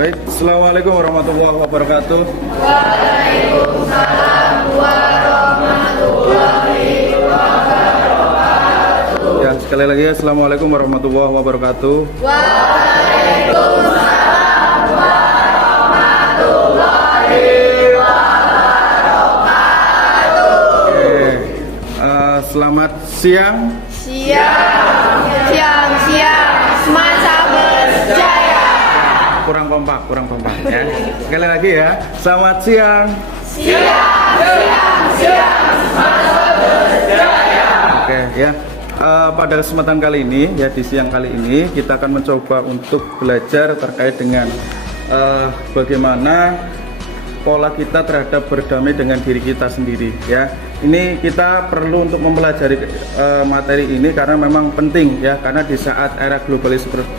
Baik, Assalamualaikum warahmatullahi wabarakatuh. Waalaikumsalam warahmatullahi wabarakatuh. Ya, sekali lagi Assalamualaikum warahmatullahi wabarakatuh. Waalaikumsalam warahmatullahi wabarakatuh. Oke, selamat siang. Siang, semasa berjaya. Kurang kompak ya. Sekali lagi ya, selamat siang. Siang, semasa berjaya. Oke ya. Pada kesempatan kali ini ya, di siang kali ini kita akan mencoba untuk belajar terkait dengan bagaimana pola kita terhadap berdamai dengan diri kita sendiri ya. Ini kita perlu untuk mempelajari materi ini karena memang penting ya, karena di saat era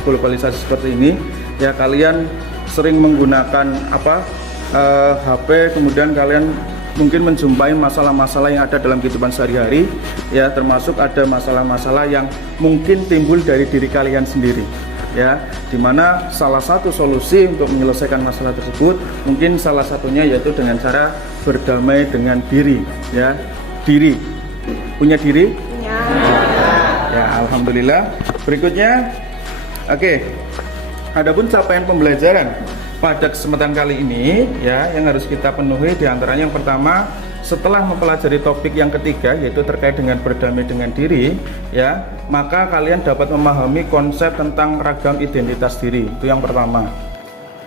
globalisasi seperti ini ya, kalian sering menggunakan HP, kemudian kalian mungkin menjumpai masalah-masalah yang ada dalam kehidupan sehari-hari ya, termasuk ada masalah-masalah yang mungkin timbul dari diri kalian sendiri ya, dimana salah satu solusi untuk menyelesaikan masalah tersebut mungkin salah satunya yaitu dengan cara berdamai dengan diri ya. Diri, punya diri? Punya. Ya, alhamdulillah. Berikutnya, oke. Adapun capaian pembelajaran pada kesempatan kali ini ya, yang harus kita penuhi diantaranya yang pertama, setelah mempelajari topik yang ketiga yaitu terkait dengan berdamai dengan diri ya, maka kalian dapat memahami konsep tentang ragam identitas diri. Itu yang pertama.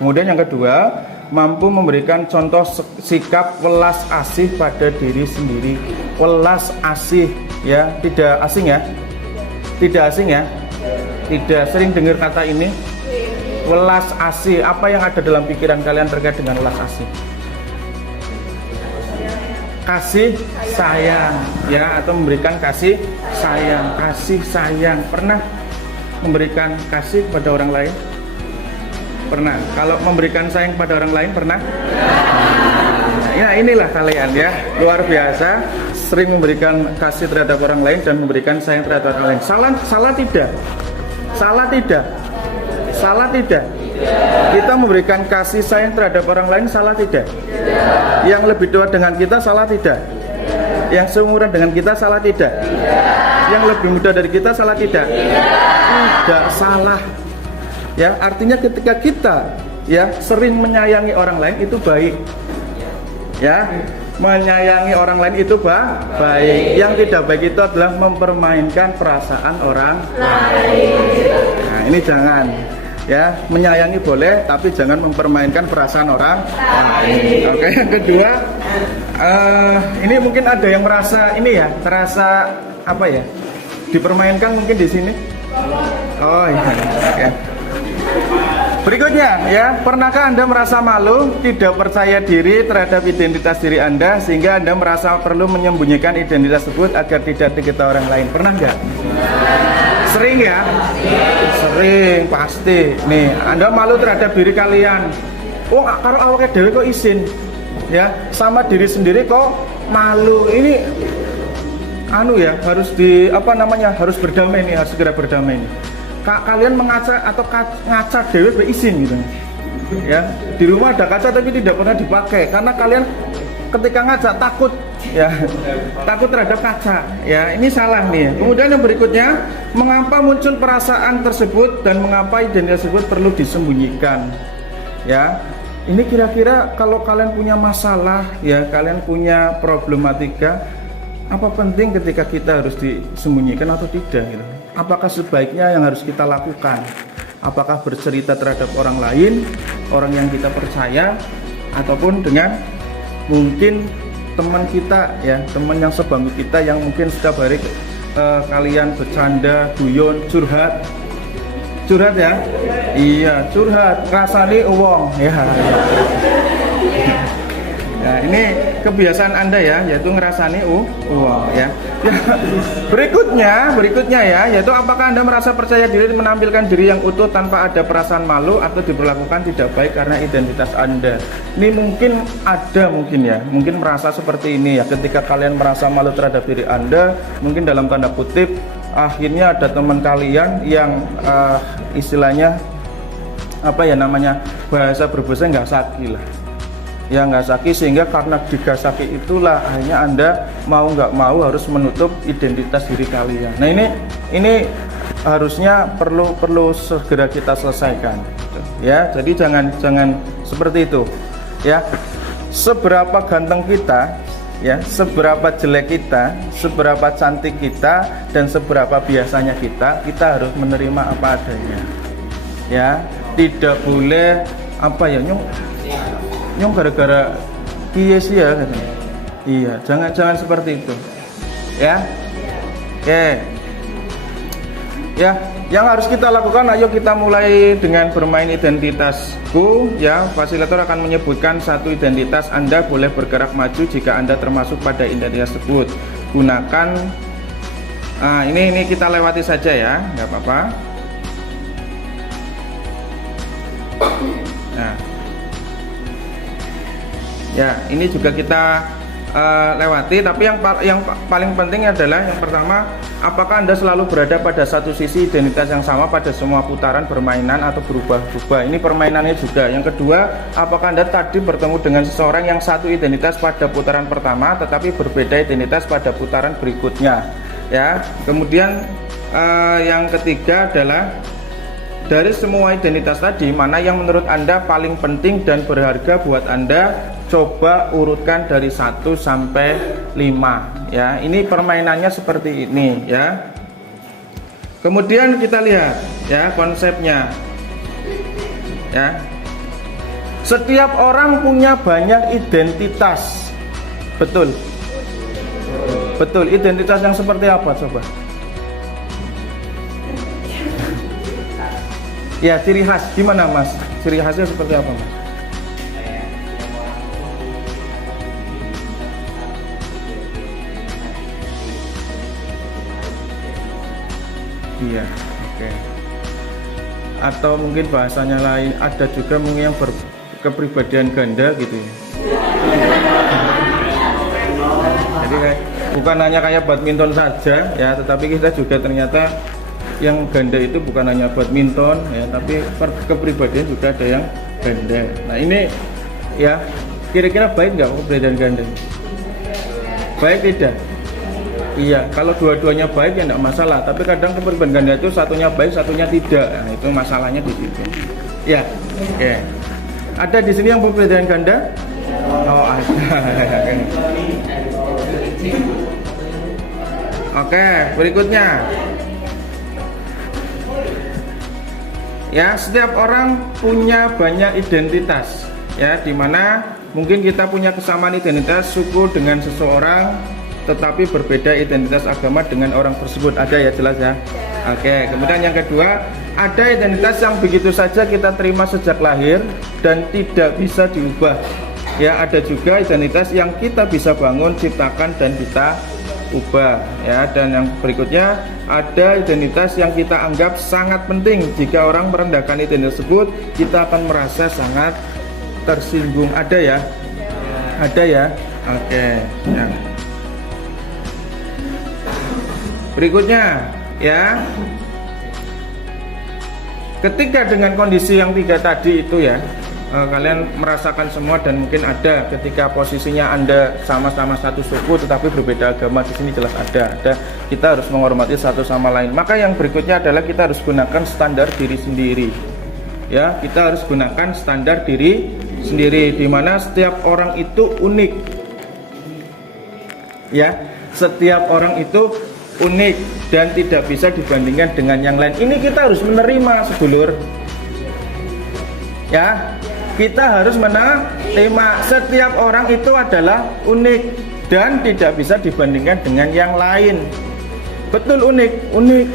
Kemudian yang kedua, mampu memberikan contoh sikap welas asih pada diri sendiri. Welas asih ya, tidak asing ya? Tidak asing ya? Tidak sering dengar kata ini? Welas asih, apa yang ada dalam pikiran kalian terkait dengan welas asih? Kasih sayang ya, atau memberikan kasih sayang. Kasih sayang, pernah memberikan kasih kepada orang lain? Pernah. Kalau memberikan sayang pada orang lain pernah? Ya, inilah kalian ya, luar biasa sering memberikan kasih terhadap orang lain dan memberikan sayang terhadap orang lain. Salah tidak? Salah tidak? Salah tidak? Kita memberikan kasih sayang terhadap orang lain salah tidak? Yang lebih tua dengan kita salah tidak? Yang seumuran dengan kita salah tidak? Yang lebih muda dari kita salah tidak? Tidak salah. Ya, artinya ketika kita ya sering menyayangi orang lain itu baik. Ya, menyayangi orang lain itu baik. Yang tidak baik itu adalah mempermainkan perasaan orang lain. Nah, ini jangan. Ya, menyayangi boleh tapi jangan mempermainkan perasaan orang lain. Oke, yang kedua, ini mungkin ada yang merasa ini ya, terasa apa ya? Dipermainkan mungkin di sini. Oh iya. Oke. Berikutnya ya, pernahkah Anda merasa malu, tidak percaya diri terhadap identitas diri Anda sehingga Anda merasa perlu menyembunyikan identitas tersebut agar tidak diketahui orang lain? Pernah nggak? Sering ya? Sering, pasti. Nih, Anda malu terhadap diri kalian. Oh, kalau awalnya dewe kok izin ya, sama diri sendiri kok malu. Ini harus harus berdamai nih, harus segera berdamai nih. Kalian mengaca atau ngaca dewe berizin gitu ya, di rumah ada kaca tapi tidak pernah dipakai karena kalian ketika ngaca takut ya, takut terhadap kaca ya, ini salah nih. Kemudian yang berikutnya, mengapa muncul perasaan tersebut dan mengapa identitas tersebut perlu disembunyikan ya. Ini kira-kira kalau kalian punya masalah ya, kalian punya problematika, apa penting ketika kita harus disembunyikan atau tidak gitu? Apakah sebaiknya yang harus kita lakukan? Apakah bercerita terhadap orang lain, orang yang kita percaya, ataupun dengan mungkin teman kita ya, teman yang sebangku kita yang mungkin setiap hari kalian bercanda, guyon, curhat ya? Iya, curhat, ngrasani uwong ya. Nah, ini kebiasaan Anda ya, yaitu ngerasani uang ya. Berikutnya ya, yaitu apakah Anda merasa percaya diri menampilkan diri yang utuh tanpa ada perasaan malu atau diperlakukan tidak baik karena identitas Anda? Ini mungkin mungkin merasa seperti ini ya, ketika kalian merasa malu terhadap diri Anda, mungkin dalam tanda kutip akhirnya ada teman kalian yang istilahnya apa ya namanya, bahasa berbahasa nggak saki lah ya, nggak saki, sehingga karena digasaki itulah akhirnya Anda mau nggak mau harus menutup identitas diri kalian. Nah ini harusnya perlu segera kita selesaikan ya. Jadi jangan seperti itu ya. Seberapa ganteng kita ya, seberapa jelek kita, seberapa cantik kita, dan seberapa biasanya kita harus menerima apa adanya ya. Tidak boleh apa ya, nyong gara-gara yes ya katanya. Iya, jangan seperti itu ya. Oke ya, yang harus kita lakukan, ayo kita mulai dengan bermain identitasku ya. Fasilitator akan menyebutkan satu identitas. Anda boleh bergerak maju jika Anda termasuk pada identitas tersebut. Gunakan ini kita lewati saja ya, nggak apa-apa. Nah ya, ini juga kita lewati, tapi yang paling penting adalah yang pertama, apakah Anda selalu berada pada satu sisi identitas yang sama pada semua putaran permainan atau berubah-ubah. Ini permainannya juga. Yang kedua, apakah Anda tadi bertemu dengan seseorang yang satu identitas pada putaran pertama tetapi berbeda identitas pada putaran berikutnya ya. Kemudian yang ketiga adalah, dari semua identitas tadi, mana yang menurut Anda paling penting dan berharga buat Anda? Coba urutkan dari 1 sampai 5 ya. Ini permainannya seperti ini ya. Kemudian kita lihat ya konsepnya ya. Setiap orang punya banyak identitas. Betul. Betul, identitas yang seperti apa coba? Ya, ciri khas gimana Mas? Ciri khasnya seperti apa Mas? Iya, oke. Atau mungkin bahasanya lain, ada juga mungkin yang berkepribadian ganda gitu ya. Jadi bukan hanya kayak badminton saja ya, tetapi kita juga ternyata yang ganda itu bukan hanya badminton ya, tapi kepribadian juga ada yang ganda. Nah ini ya, kira-kira baik nggak kepribadian ganda? Baik tidak? Iya, kalau dua-duanya baik ya enggak masalah. Tapi kadang kepribadian ganda itu satunya baik, satunya tidak. Nah, itu masalahnya di situ. Ya, oke. Ada di sini yang kepribadian ganda? Oh, ada. Oke, berikutnya. Ya, setiap orang punya banyak identitas. Ya, dimana mungkin kita punya kesamaan identitas suku dengan seseorang, tetapi berbeda identitas agama dengan orang tersebut. Ada ya, jelas ya. Oke, kemudian yang kedua, ada identitas yang begitu saja kita terima sejak lahir dan tidak bisa diubah. Ya, ada juga identitas yang kita bisa bangun, ciptakan dan kita ubah. Ya, dan yang berikutnya, ada identitas yang kita anggap sangat penting. Jika orang merendahkan identitas tersebut, kita akan merasa sangat tersinggung. Ada ya? Ada ya? Oke, ya. Berikutnya ya, ketika dengan kondisi yang 3 tadi itu ya, kalian merasakan semua, dan mungkin ada ketika posisinya Anda sama-sama satu suku tetapi berbeda agama. Di sini jelas ada. Kita harus menghormati satu sama lain. Maka yang berikutnya adalah kita harus gunakan standar diri sendiri. Ya, kita harus gunakan standar diri sendiri, di mana setiap orang itu unik. Ya, setiap orang itu unik dan tidak bisa dibandingkan dengan yang lain. Ini kita harus menerima, sedulur. Ya, kita harus menerima setiap orang itu adalah unik dan tidak bisa dibandingkan dengan yang lain. Betul, unik.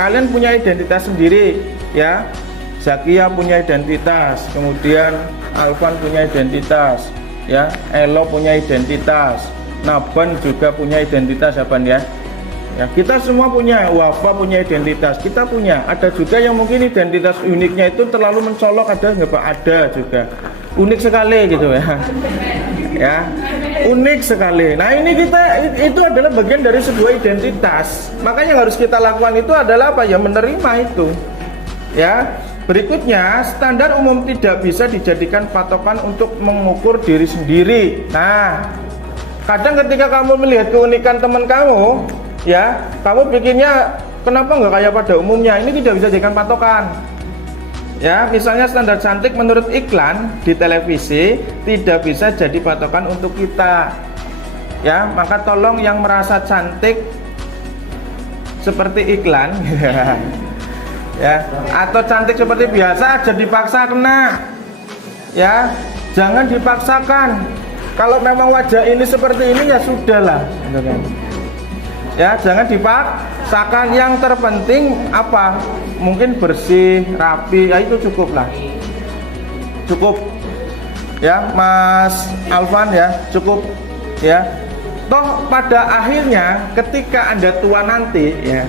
Kalian punya identitas sendiri, ya. Zakia punya identitas, kemudian Alvan punya identitas, ya. Elo punya identitas, Naban juga punya identitas, ya Ban ya. Ya, kita semua punya, Wafa punya identitas, kita punya. Ada juga yang mungkin identitas uniknya itu terlalu mencolok, ada nggak Pak? Ada juga. Unik sekali gitu ya. Ya, unik sekali. Nah ini kita, itu adalah bagian dari sebuah identitas. Makanya yang harus kita lakukan itu adalah apa ya? Menerima itu. Ya, berikutnya, standar umum tidak bisa dijadikan patokan untuk mengukur diri sendiri. Nah, kadang ketika kamu melihat keunikan teman kamu, ya, kamu bikinnya kenapa nggak kayak pada umumnya? Ini tidak bisa dijadikan patokan. Ya, misalnya standar cantik menurut iklan di televisi tidak bisa jadi patokan untuk kita. Ya, maka tolong yang merasa cantik seperti iklan, ya, atau cantik seperti biasa aja dipaksa kena. Ya, jangan dipaksakan. Kalau memang wajah ini seperti ini ya sudahlah. Ya, jangan dipaksakan. Yang terpenting apa? Mungkin bersih, rapi, ya itu cukup lah. Cukup. Ya, Mas Alvan ya, cukup ya. Toh pada akhirnya ketika Anda tua nanti ya,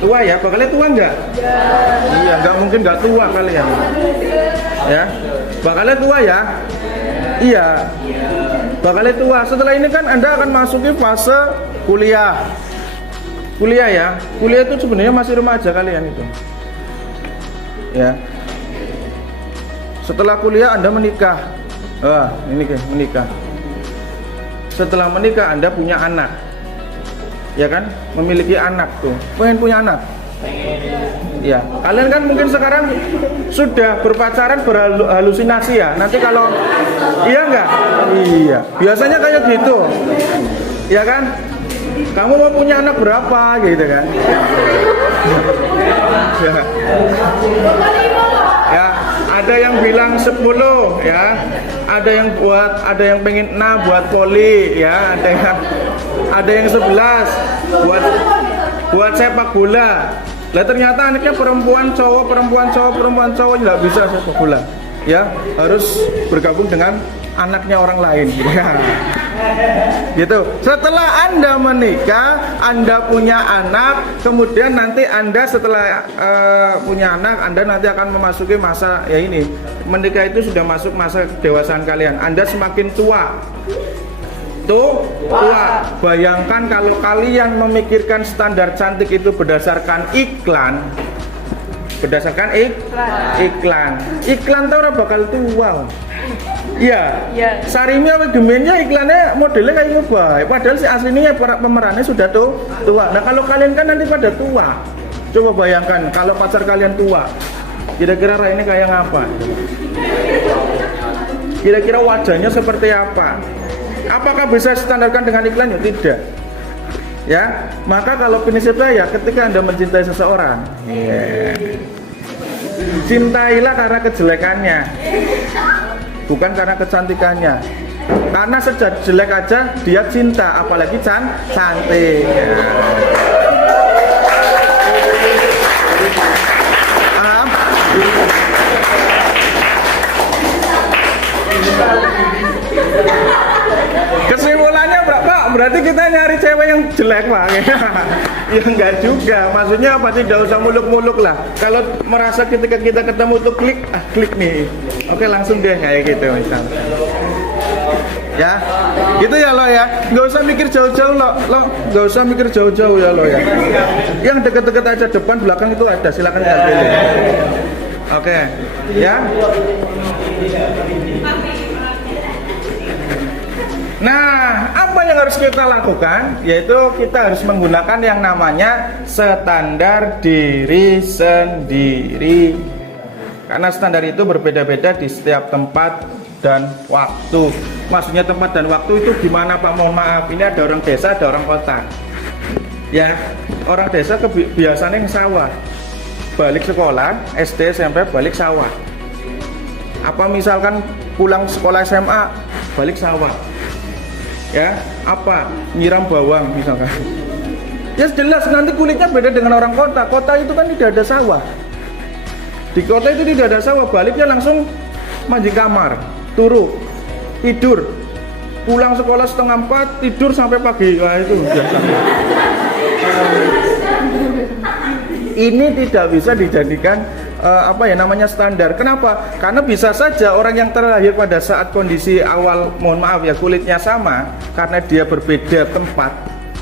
tua ya, bakalnya tua enggak? Ya. Iya, enggak mungkin enggak tua kalian. Ya, bakalnya tua ya. Iya, bakalnya tua. Setelah ini kan Anda akan masuki fase kuliah. Kuliah ya, kuliah itu sebenarnya masih remaja kalian itu. Ya. Setelah kuliah Anda menikah. Wah, ini kan menikah. Setelah menikah Anda punya anak, ya kan, memiliki anak tuh, pengen punya anak, ya, kalian kan mungkin sekarang sudah berpacaran berhalusinasi ya, nanti kalau, iya enggak, iya, biasanya kayak gitu, ya kan, kamu mau punya anak berapa, gitu kan, ya, ada yang bilang 10 ya, ada yang pengen 6 buat poli ya, ada yang 11 buat sepak bola. Lah ternyata anaknya perempuan cowok nggak bisa sepak bola. Ya, harus bergabung dengan anaknya orang lain. Ya. Gitu. Setelah Anda menikah, Anda punya anak, kemudian nanti Anda setelah punya anak, Anda nanti akan memasuki masa ya ini. Menikah itu sudah masuk masa kedewasaan kalian. Anda semakin tua. Tua. Bayangkan kalau kalian memikirkan standar cantik itu berdasarkan iklan. Iklan tuh orang bakal tua. Iya. Sarimi apa gemennya iklannya modelnya kayak ngubah. Padahal si aslinya pemerannya sudah tua. Nah kalau kalian kan nanti pada tua. Coba bayangkan kalau pacar kalian tua. Kira-kira ini kayak ngapa? Kira-kira wajahnya seperti apa? Apakah bisa standarkan dengan iklan? Ya tidak. Ya, maka kalau prinsip saya ketika Anda mencintai seseorang, cintailah karena kejelekannya, bukan karena kecantikannya. Karena sejelek aja dia cinta, apalagi cantik. Paham? Kesimpulannya berarti kita nyari cewek yang jelek Pak. Ya enggak juga, maksudnya apa, tidak usah muluk-muluk lah. Kalau merasa ketika kita ketemu tuh klik nih, oke langsung deh kayak gitu misalnya. Ya, gitu ya lo ya, nggak usah mikir jauh-jauh lo nggak usah mikir jauh-jauh ya lo ya. Yang deket-deket aja, depan belakang itu ada, silakan kita pilih. Oke, ya. Nah, apa yang harus kita lakukan? Yaitu kita harus menggunakan yang namanya standar diri sendiri. Karena standar itu berbeda-beda di setiap tempat dan waktu. Maksudnya tempat dan waktu itu gimana Pak? Mohon maaf, ini ada orang desa, ada orang kota. Ya, orang desa kebiasaannya yang sawah. Balik sekolah, SD, SMP, balik sawah. Apa misalkan pulang sekolah SMA, balik sawah. Ya, apa nyiram bawang misalkan. Ya jelas nanti kulitnya beda dengan orang kota. Kota itu kan tidak ada sawah. Di kota itu tidak ada sawah, baliknya langsung mandi kamar, turu, tidur, pulang sekolah 3:30, tidur sampai pagi. Wah itu biasa. Ini tidak bisa dijadikan namanya standar. Kenapa? Karena bisa saja orang yang terlahir pada saat kondisi awal, mohon maaf ya, kulitnya sama, karena dia berbeda tempat,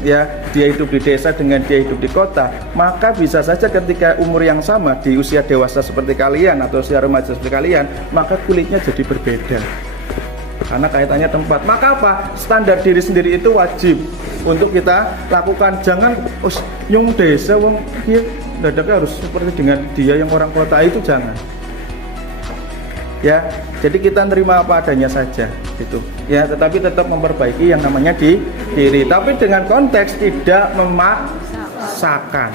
ya, dia hidup di desa dengan dia hidup di kota, maka bisa saja ketika umur yang sama di usia dewasa seperti kalian atau usia remaja seperti kalian, maka kulitnya jadi berbeda karena kaitannya tempat. Maka apa? Standar diri sendiri itu wajib untuk kita lakukan. Jangan yang desa wong dia dadaknya harus seperti dengan dia yang orang kota, itu jangan. Ya, jadi kita nerima apa adanya saja gitu. Ya, tetapi tetap memperbaiki yang namanya di diri, tapi dengan konteks tidak memaksakan.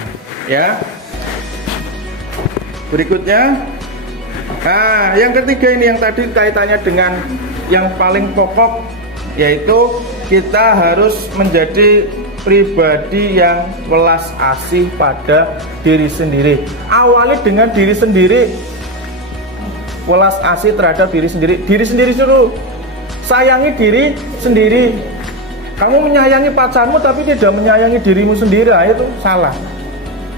Ya. Berikutnya, nah, yang ketiga ini yang tadi kaitannya dengan yang paling pokok, yaitu kita harus menjadi pribadi yang welas asih pada diri sendiri. Awali dengan diri sendiri. Welas asih terhadap diri sendiri. Diri sendiri suruh sayangi diri sendiri. Kamu menyayangi pacarmu tapi tidak menyayangi dirimu sendiri, itu salah.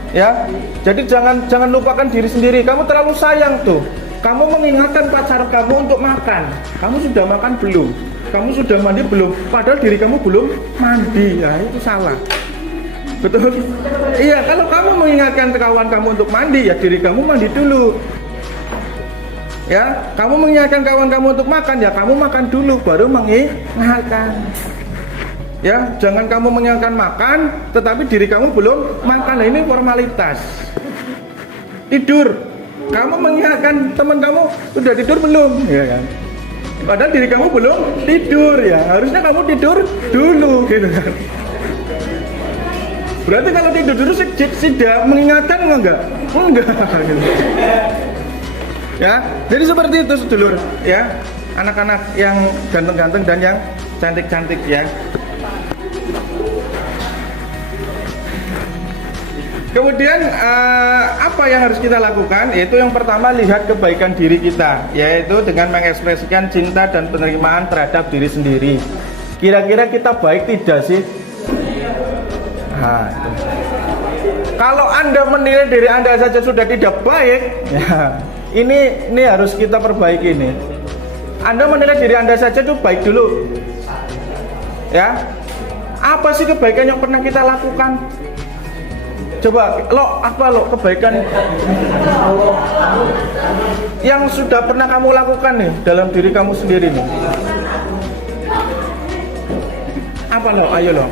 Ya, jadi jangan lupakan diri sendiri. Kamu terlalu sayang tuh. Kamu mengingatkan pacar kamu untuk makan. Kamu sudah makan belum? Kamu sudah mandi belum? Padahal diri kamu belum mandi. Ya, itu salah. Betul? Iya, kalau kamu mengingatkan kawan kamu untuk mandi, ya diri kamu mandi dulu. Ya, kamu mengingatkan kawan kamu untuk makan, ya kamu makan dulu baru mengingatkan. Ya, jangan kamu mengingatkan makan tetapi diri kamu belum makan. Nah, ini formalitas. Tidur, kamu mengingatkan teman kamu sudah tidur belum, ya kan? Padahal diri kamu belum tidur, ya harusnya kamu tidur dulu, gitu kan? Berarti kalau tidur dulu tidak mengingatkan enggak? Gitu. Ya, jadi seperti itu sedulur, ya, anak-anak yang ganteng-ganteng dan yang cantik-cantik, ya. Kemudian apa yang harus kita lakukan? Yaitu yang pertama, lihat kebaikan diri kita, yaitu dengan mengekspresikan cinta dan penerimaan terhadap diri sendiri. Kira-kira kita baik tidak sih? Nah, itu. Kalau Anda menilai diri Anda saja sudah tidak baik, ya, ini harus kita perbaiki nih. Anda menilai diri Anda saja itu baik dulu. Ya. Apa sih kebaikan yang pernah kita lakukan? Coba lo kebaikan yang sudah pernah kamu lakukan nih dalam diri kamu sendiri nih. Apa lo? Ayo lo.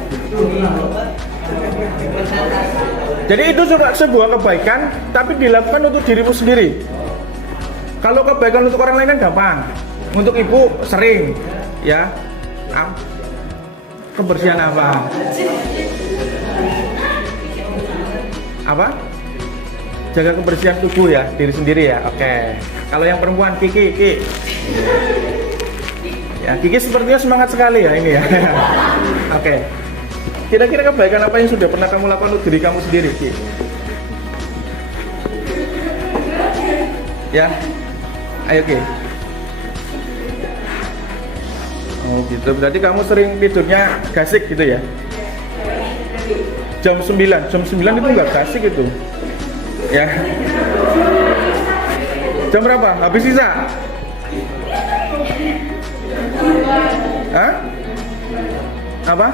Jadi itu juga sebuah kebaikan, tapi dilakukan untuk dirimu sendiri. Kalau kebaikan untuk orang lain kan gampang. Untuk ibu sering, ya. Kebersihan apa? Apa? Jaga kebersihan tubuh ya, diri sendiri ya. Oke. Kalau yang perempuan Kiki. Ya, Kiki sepertinya semangat sekali ya ini ya. Oke. Kira-kira kebaikan apa yang sudah pernah kamu lakukan untuk diri kamu sendiri, Ki? Ya. Ayo, Ki. Oh gitu, berarti kamu sering tidurnya gasik gitu ya? Jam 9 itu nggak gasik itu. Ya. Jam berapa? Habis sisa? Hah? Apa?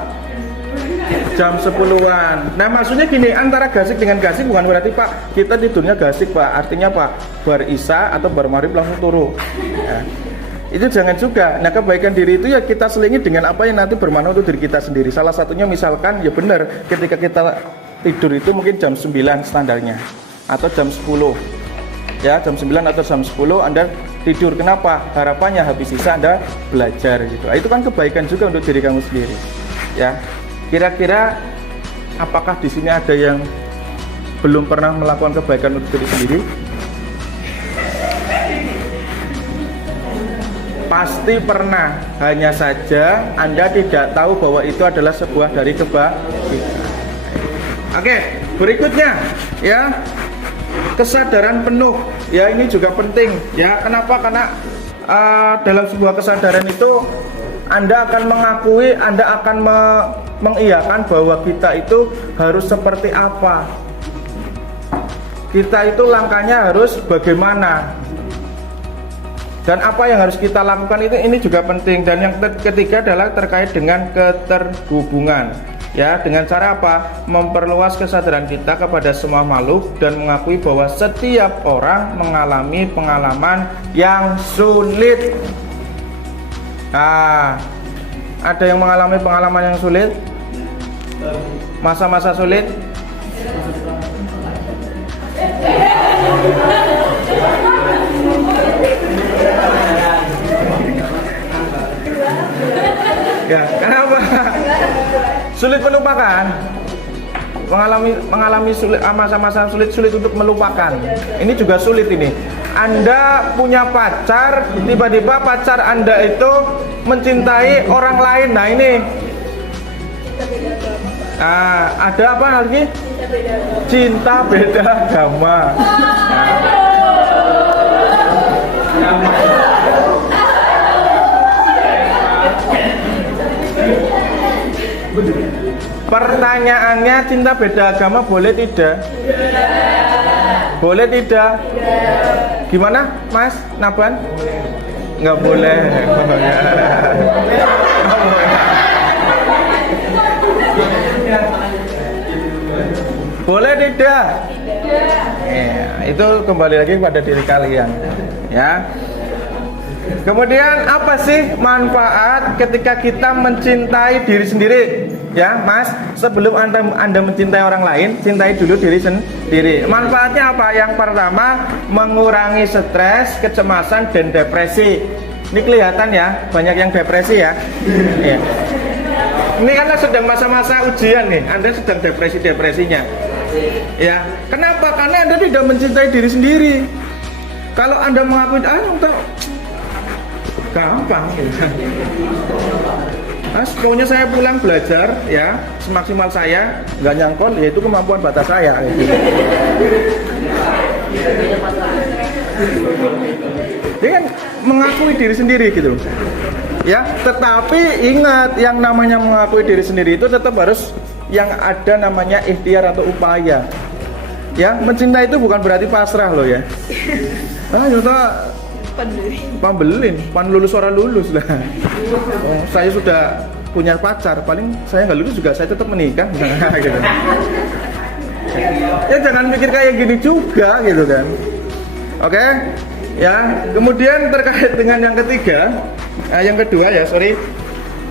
Jam 10-an. Nah maksudnya gini, antara gasik dengan gasik bukan berarti Pak kita tidurnya gasik Pak. Artinya Pak, bar isya atau bar maghrib langsung turu, ya. Itu jangan juga. Nah kebaikan diri itu ya kita selingi dengan apa yang nanti bermanfaat untuk diri kita sendiri. Salah satunya misalkan ya benar, ketika kita tidur itu mungkin jam 9 standarnya, atau jam 10. Ya jam 9 atau jam 10 Anda tidur. Kenapa? Harapannya habis sisa Anda belajar gitu. Itu kan kebaikan juga untuk diri kamu sendiri. Ya. Kira-kira apakah di sini ada yang belum pernah melakukan kebaikan untuk diri sendiri? Pasti pernah, hanya saja Anda tidak tahu bahwa itu adalah sebuah dari kebaikan. Oke, berikutnya ya, kesadaran penuh. Ya ini juga penting ya. Kenapa? Karena dalam sebuah kesadaran itu Anda akan mengakui, Anda akan mengiyakan bahwa kita itu harus seperti apa. Kita itu langkahnya harus bagaimana. Dan apa yang harus kita lakukan itu ini juga penting. Dan yang ketiga adalah terkait dengan keterhubungan. Ya, dengan cara apa? Memperluas kesadaran kita kepada semua makhluk dan mengakui bahwa setiap orang mengalami pengalaman yang sulit. Nah, ada yang mengalami pengalaman yang sulit? Masa-masa sulit? Ya, kenapa? Sulit melupakan. Mengalami sulit, masa-masa sulit untuk melupakan. Ini juga sulit ini. Anda punya pacar, tiba-tiba pacar Anda itu mencintai orang lain. Nah, ini. Ada apa lagi? Cinta beda agama. Pertanyaannya, cinta beda agama boleh tidak? Boleh tidak? Gimana, Mas Naban? Nggak boleh. Boleh tidak? Ya, itu kembali lagi pada diri kalian, ya. Kemudian apa sih manfaat ketika kita mencintai diri sendiri? Ya, Mas, sebelum Anda mencintai orang lain, cintai dulu diri sendiri. Manfaatnya apa? Yang pertama, mengurangi stres, kecemasan, dan depresi. Ini kelihatan ya, banyak yang depresi ya. Ya. Ini karena sedang masa-masa ujian nih, Anda sedang depresi-depresinya. Ya, kenapa? Karena Anda tidak mencintai diri sendiri. Kalau Anda mengakui, gampang. Mas, pokoknya saya pulang belajar ya semaksimal saya, nggak nyangkol, yaitu kemampuan batas saya. Dia kan mengakui diri sendiri gitu. Ya, tetapi ingat, yang namanya mengakui diri sendiri itu tetap harus yang ada namanya ikhtiar atau upaya. Ya, mencintai itu bukan berarti pasrah loh ya. Pembelin, pan lulus orang lulus lah. Oh, saya sudah punya pacar, paling saya nggak lulus juga saya tetap menikah, gitu. Ya jangan mikir kayak gini juga, gitu kan. Oke, ya. Kemudian terkait dengan yang ketiga, yang kedua ya,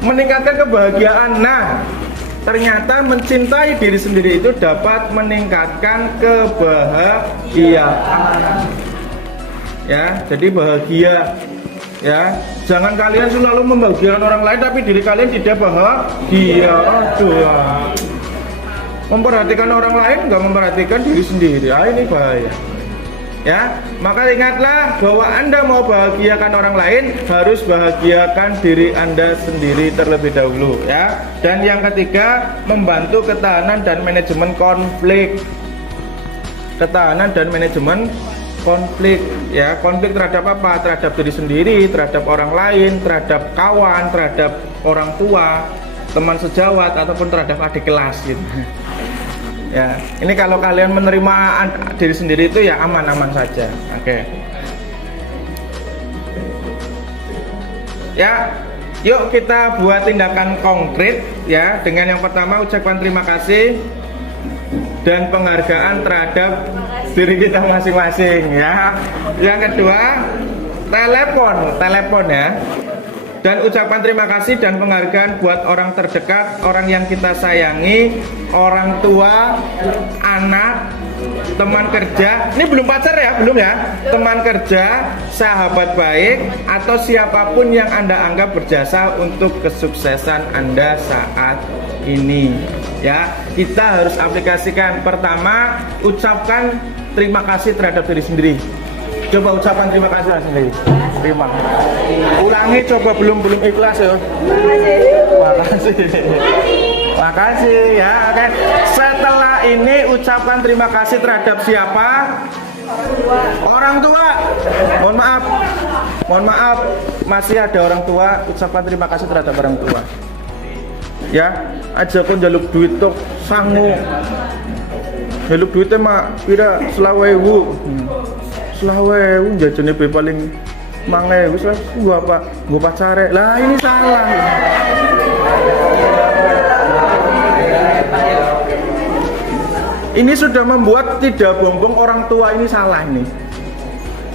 meningkatkan kebahagiaan. Nah, ternyata mencintai diri sendiri itu dapat meningkatkan kebahagiaan. Ya, jadi bahagia. Ya, jangan kalian selalu membahagiakan orang lain tapi diri kalian tidak bahagia. Aduh, ya. Memperhatikan orang lain nggak memperhatikan diri sendiri. Ini bahaya. Ya, maka ingatlah bahwa Anda mau bahagiakan orang lain, harus bahagiakan diri Anda sendiri terlebih dahulu, ya. Dan yang ketiga, membantu ketahanan dan manajemen konflik. Ketahanan dan manajemen konflik, ya. Konflik terhadap apa? Terhadap diri sendiri, terhadap orang lain, terhadap kawan, terhadap orang tua, teman sejawat, ataupun terhadap adik kelas gitu. Ya, ini kalau kalian menerima diri sendiri itu ya aman-aman saja. Oke. Ya, yuk kita buat tindakan konkret ya, dengan yang pertama ucapan terima kasih dan penghargaan terhadap diri kita masing-masing ya. Yang kedua, telepon ya. Dan ucapan terima kasih dan penghargaan buat orang terdekat, orang yang kita sayangi, orang tua, anak, teman kerja. Ini belum pacar ya, belum ya? Teman kerja, sahabat baik, atau siapapun yang Anda anggap berjasa untuk kesuksesan Anda saat ini. Ya, kita harus aplikasikan. Pertama, ucapkan terima kasih terhadap diri sendiri. Coba ucapkan terima kasih sendiri. Terima. Ulangi coba, belum ikhlas ya. Makasih. Makasih ya. Oke. Setelah ini ucapkan terima kasih terhadap siapa? Orang tua. Mohon maaf. Masih ada orang tua, ucapkan terima kasih terhadap orang tua. Ya, aja kon njaluk duit tok sangu. Njaluk duitnya mak pira 20.000. 20.000 jajane be paling 5.000 wis gua apa? Gua pacare. Lah ini salah. ini sudah membuat tidak bombong orang tua ini salah ini.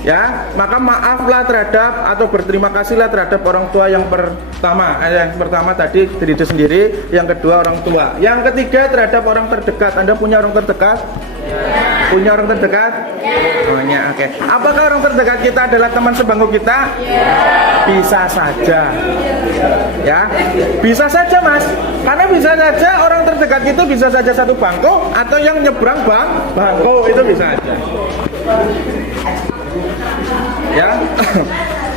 Ya, maka maaflah terhadap atau berterima kasihlah terhadap orang tua yang pertama. Yang pertama tadi diri sendiri, yang kedua orang tua. Yang ketiga terhadap orang terdekat. Anda punya orang terdekat? Ya. Punya orang terdekat? Ya. Oh, ya, oke. Apakah orang terdekat kita adalah teman sebangku kita? Ya. Bisa saja. Ya. Bisa saja, Mas. Karena bisa saja orang terdekat itu bisa saja satu bangku atau yang nyebrang bangku itu bisa aja. Ya.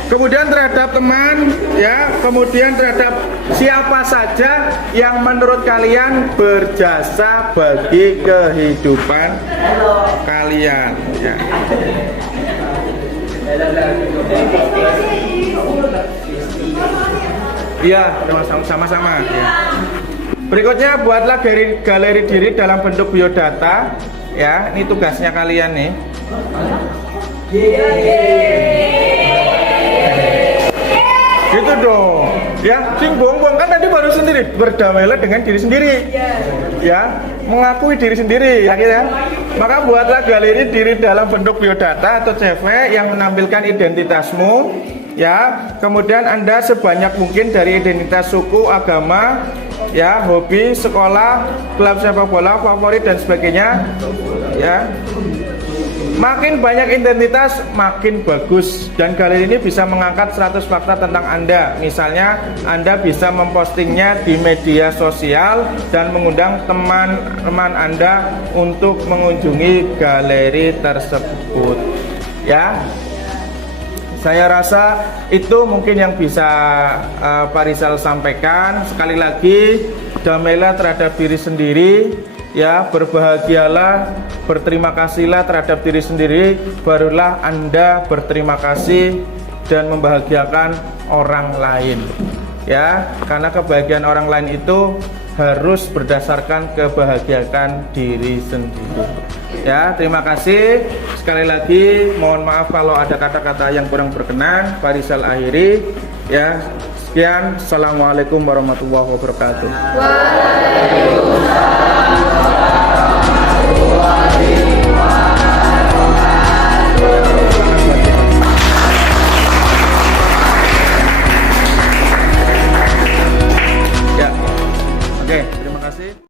Kemudian terhadap teman, ya, kemudian terhadap siapa saja yang menurut kalian berjasa bagi kehidupan kalian, ya. Iya, sama-sama, ya. Berikutnya buatlah galeri diri dalam bentuk biodata, ya. Ini tugasnya kalian nih. Gitu dong, ya. Sing bongbong kan tadi baru sendiri, berdamailah dengan diri sendiri, ya, mengakui diri sendiri, ya, gitu ya. Maka buatlah galeri diri dalam bentuk biodata atau CV yang menampilkan identitasmu, ya. Kemudian Anda sebanyak mungkin dari identitas suku, agama, ya, hobi, sekolah, klub sepak bola favorit dan sebagainya, ya. Makin banyak identitas makin bagus, dan galeri ini bisa mengangkat 100 fakta tentang Anda. Misalnya Anda bisa mempostingnya di media sosial dan mengundang teman-teman Anda untuk mengunjungi galeri tersebut, ya. Saya rasa itu mungkin yang bisa Pak Rizal sampaikan. Sekali lagi, damailah terhadap diri sendiri, ya, berbahagialah, berterima kasihlah terhadap diri sendiri, barulah Anda berterima kasih dan membahagiakan orang lain, ya, karena kebahagiaan orang lain itu harus berdasarkan kebahagiaan diri sendiri, ya. Terima kasih sekali lagi, mohon maaf kalau ada kata-kata yang kurang berkenan. Pak Rizal akhiri, ya. Sekian, assalamualaikum warahmatullahi wabarakatuh. Waalaikumsalam.